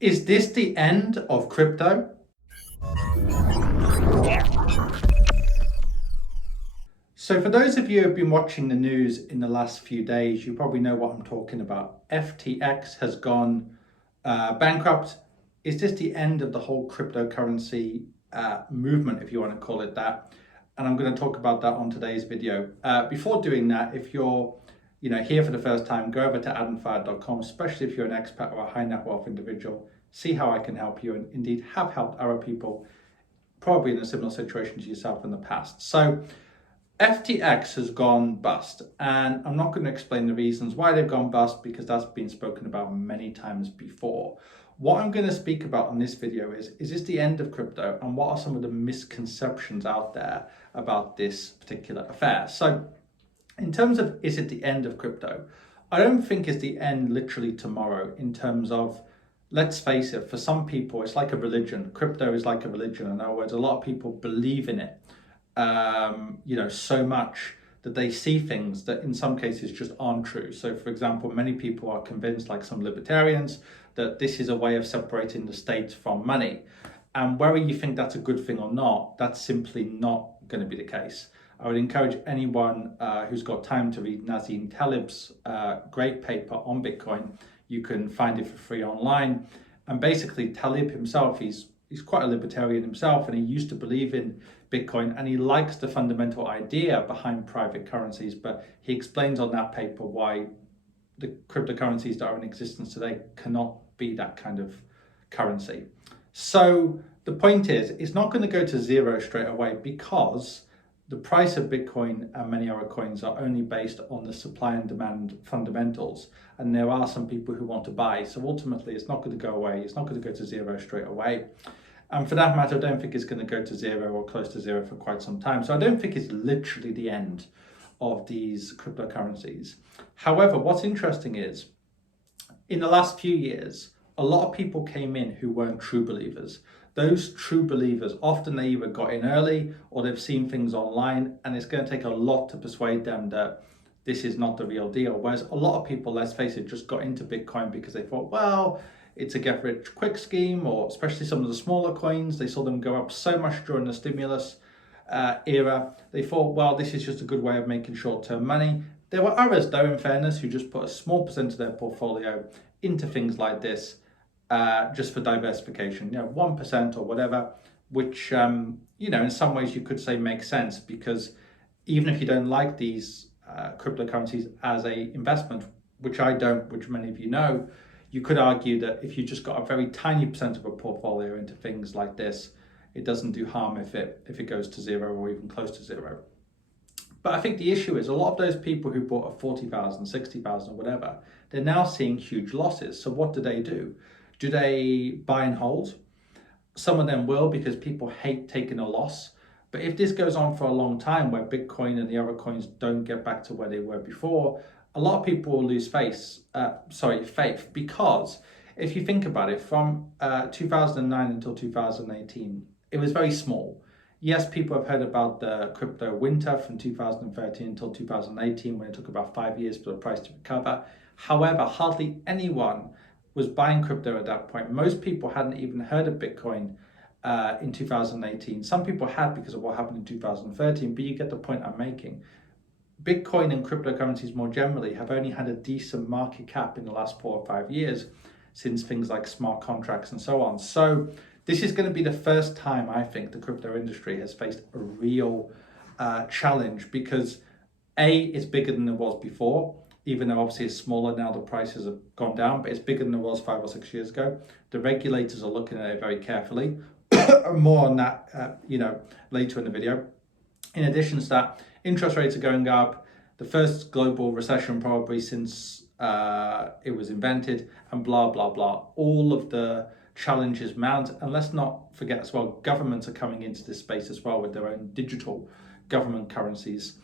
Is this the end of crypto? So for those of you who have been watching the news in the last few days, you probably know what I'm talking about. FTX has gone bankrupt. Is this the end of the whole cryptocurrency movement, if you want to call it that? And I'm going to talk about that on today's video. Before doing that, if you're here for the first time, go over to adamfire.com, especially if you're an expat or a high net wealth individual. See how I can help you, and indeed have helped other people probably in a similar situation to yourself in the past. So FTX has gone bust, and I'm not going to explain the reasons why they've gone bust because that's been spoken about many times before. What I'm going to speak about on this video is this the end of crypto, and what are some of the misconceptions out there about this particular affair? So in terms of, is it the end of crypto? I don't think it's the end literally tomorrow, in terms of, let's face it, for some people, it's like a religion. Crypto is like a religion. In other words, a lot of people believe in it, so much that they see things that in some cases just aren't true. So for example, many people are convinced, like some libertarians, that this is a way of separating the state from money. And whether you think that's a good thing or not, that's simply not going to be the case. I would encourage anyone who's got time to read Nassim Taleb's great paper on Bitcoin. You can find it for free online. And basically, Taleb himself, he's quite a libertarian himself, and he used to believe in Bitcoin, and he likes the fundamental idea behind private currencies, but he explains on that paper why the cryptocurrencies that are in existence today cannot be that kind of currency. So the point is, it's not going to go to zero straight away, because the price of Bitcoin and many other coins are only based on the supply and demand fundamentals. And there are some people who want to buy. So ultimately, it's not going to go away. It's not going to go to zero straight away. And for that matter, I don't think it's going to go to zero or close to zero for quite some time. So I don't think it's literally the end of these cryptocurrencies. However, what's interesting is, in the last few years, a lot of people came in who weren't true believers. Those true believers, often they either got in early or they've seen things online, and it's going to take a lot to persuade them that this is not the real deal. Whereas a lot of people, let's face it, just got into Bitcoin because they thought, well, it's a get rich quick scheme, or especially some of the smaller coins, they saw them go up so much during the stimulus era. They thought, well, this is just a good way of making short-term money. There were others, though, in fairness, who just put a small percent of their portfolio into things like this, just for diversification, 1% or whatever, which, in some ways you could say makes sense, because even if you don't like these cryptocurrencies as a investment, which I don't, which many of you know, you could argue that if you just got a very tiny percent of a portfolio into things like this, it doesn't do harm if it goes to zero or even close to zero. But I think the issue is, a lot of those people who bought a 40,000, 60,000 or whatever, they're now seeing huge losses. So what do? Do they buy and hold? Some of them will, because people hate taking a loss. But if this goes on for a long time, where Bitcoin and the other coins don't get back to where they were before, a lot of people will lose faith, because if you think about it, from 2009 until 2018, it was very small. Yes, people have heard about the crypto winter from 2013 until 2018, when it took about 5 years for the price to recover. However, hardly anyone was buying crypto at that point. Most people hadn't even heard of Bitcoin in 2018. Some people had because of what happened in 2013, but you get the point I'm making. Bitcoin and cryptocurrencies more generally have only had a decent market cap in the last 4 or 5 years, since things like smart contracts and so on. So this is going to be the first time, I think, the crypto industry has faced a real challenge, because it's bigger than it was before, even though obviously it's smaller now, the prices have gone down, but it's bigger than it was 5 or 6 years ago. The regulators are looking at it very carefully. More on that, later in the video. In addition to that, interest rates are going up, the first global recession probably since it was invented, and blah, blah, blah. All of the challenges mount. And let's not forget as well, governments are coming into this space as well with their own digital government currencies.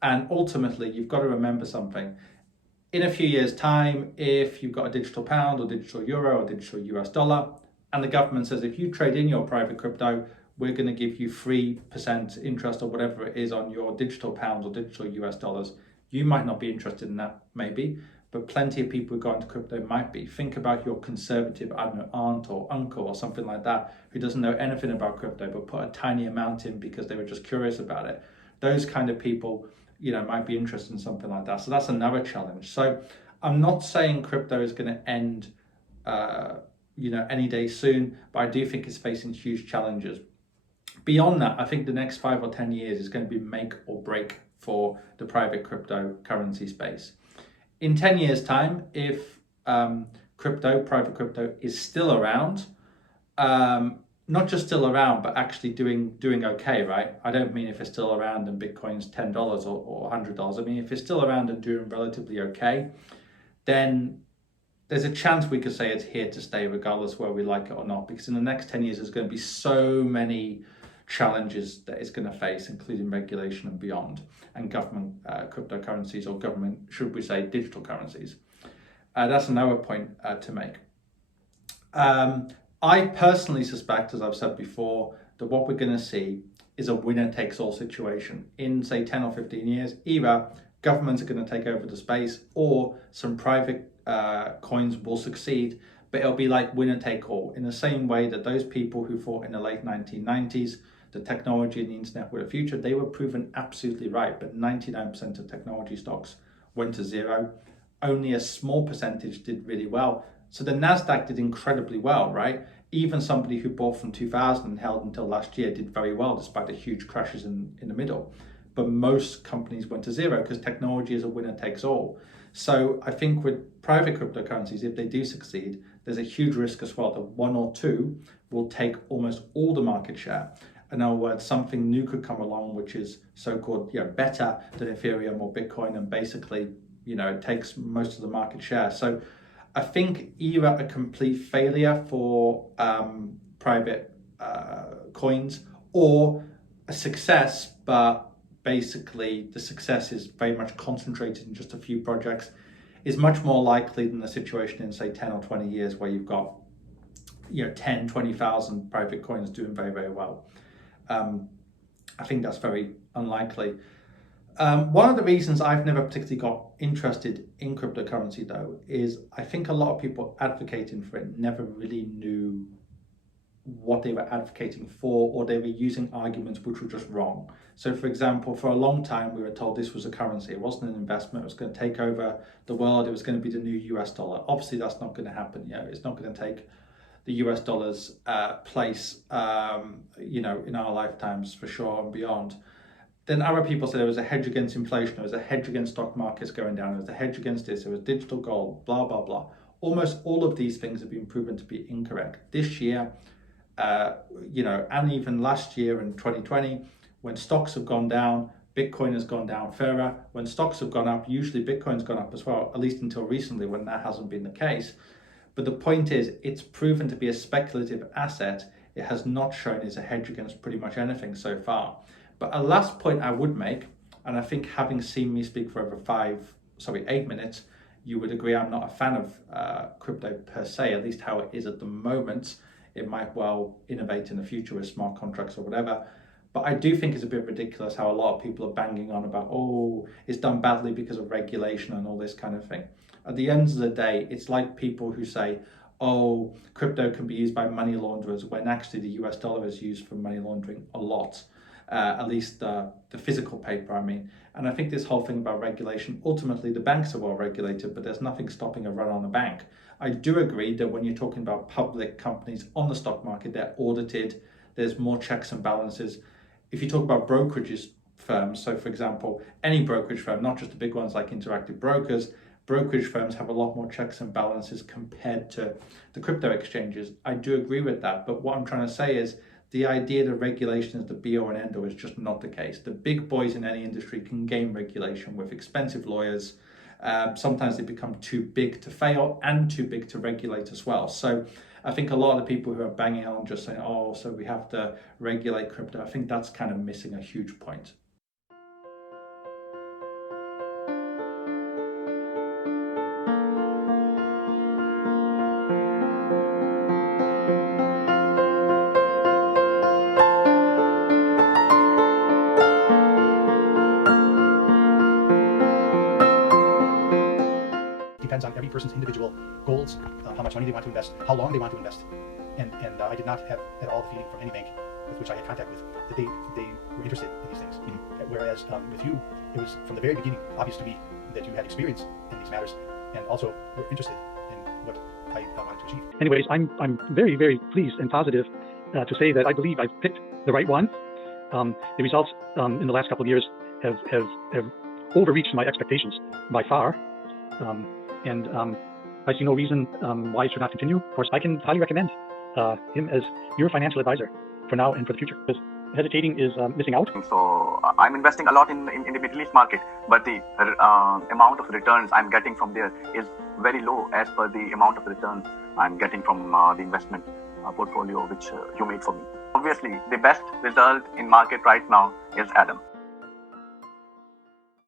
And ultimately, you've got to remember something. In a few years' time, if you've got a digital pound or digital euro or digital US dollar, and the government says, if you trade in your private crypto, we're going to give you 3% interest or whatever it is on your digital pounds or digital US dollars, you might not be interested in that, maybe. but plenty of people who got into crypto might be. Think about your conservative, I don't know, aunt or uncle or something like that who doesn't know anything about crypto but put a tiny amount in because they were just curious about it. Those kind of people, might be interested in something like that. So that's another challenge. So I'm not saying crypto is going to end, any day soon, but I do think it's facing huge challenges. Beyond that, I think the next 5 or 10 years is going to be make or break for the private cryptocurrency space. In 10 years' time, if private crypto is still around, not just still around, but actually doing okay, right? I don't mean if it's still around and Bitcoin's $10 or $100. I mean, if it's still around and doing relatively okay, then there's a chance we could say it's here to stay regardless whether we like it or not, because in the next 10 years, there's going to be so many challenges that it's going to face, including regulation and beyond, and government cryptocurrencies, or government, should we say, digital currencies. That's another point to make. I personally suspect, as I've said before, that what we're going to see is a winner-takes-all situation. In, say, 10 or 15 years, either governments are going to take over the space or some private coins will succeed, but it'll be like winner-take-all, in the same way that those people who thought in the late 1990s the technology and the internet were the future, they were proven absolutely right, but 99% of technology stocks went to zero. Only a small percentage did really well. So the NASDAQ did incredibly well, right? Even somebody who bought from 2000 and held until last year did very well, despite the huge crashes in the middle. But most companies went to zero because technology is a winner takes all. So I think with private cryptocurrencies, if they do succeed, there's a huge risk as well that one or two will take almost all the market share. In other words, something new could come along, which is so-called better than Ethereum or Bitcoin, and basically, it takes most of the market share. So I think either a complete failure for private coins, or a success, but basically the success is very much concentrated in just a few projects, is much more likely than the situation in, say, 10 or 20 years where you've got 10, 20,000 private coins doing very, very well. I think that's very unlikely. One of the reasons I've never particularly got interested in cryptocurrency, though, is I think a lot of people advocating for it never really knew what they were advocating for, or they were using arguments which were just wrong. So, for example, for a long time, we were told this was a currency. It wasn't an investment. It was going to take over the world. It was going to be the new US dollar. Obviously, that's not going to happen. It's not going to take the US dollar's place, in our lifetimes for sure and beyond. Then other people said there was a hedge against inflation, there was a hedge against stock markets going down, there was a hedge against this, there was digital gold, blah, blah, blah. Almost all of these things have been proven to be incorrect. This year, and even last year in 2020, when stocks have gone down, Bitcoin has gone down further. When stocks have gone up, usually Bitcoin's gone up as well, at least until recently when that hasn't been the case. But the point is, it's proven to be a speculative asset. It has not shown it's a hedge against pretty much anything so far. But a last point I would make, and I think having seen me speak for over 8 minutes, you would agree I'm not a fan of crypto per se, at least how it is at the moment. It might well innovate in the future with smart contracts or whatever. But I do think it's a bit ridiculous how a lot of people are banging on about, it's done badly because of regulation and all this kind of thing. At the end of the day, it's like people who say, crypto can be used by money launderers, when actually the US dollar is used for money laundering a lot. At least the physical paper, I mean. And I think this whole thing about regulation, ultimately the banks are well regulated, but there's nothing stopping a run on a bank. I do agree that when you're talking about public companies on the stock market, they're audited, there's more checks and balances. If you talk about brokerages firms, so for example, any brokerage firm, not just the big ones like Interactive Brokers, brokerage firms have a lot more checks and balances compared to the crypto exchanges. I do agree with that, but what I'm trying to say is the idea that regulation is the be-all and end-all is just not the case. The big boys in any industry can game regulation with expensive lawyers. Sometimes they become too big to fail and too big to regulate as well. So I think a lot of the people who are banging on just saying, so we have to regulate crypto, I think that's kind of missing a huge point. person's individual goals, how much money they want to invest, how long they want to invest. And I did not have at all the feeling from any bank with which I had contact with that they were interested in these things. Whereas with you, it was from the very beginning obvious to me that you had experience in these matters and also were interested in what I wanted to achieve. Anyways, I'm very, very pleased and positive to say that I believe I've picked the right one. The results in the last couple of years have overreached my expectations by far, and I see no reason why it should not continue. Of course, I can highly recommend him as your financial advisor for now and for the future, because hesitating is missing out. So I'm investing a lot in the Middle East market, but the amount of returns I'm getting from there is very low as per the amount of returns I'm getting from the investment portfolio which you made for me. Obviously, the best result in market right now is Adam.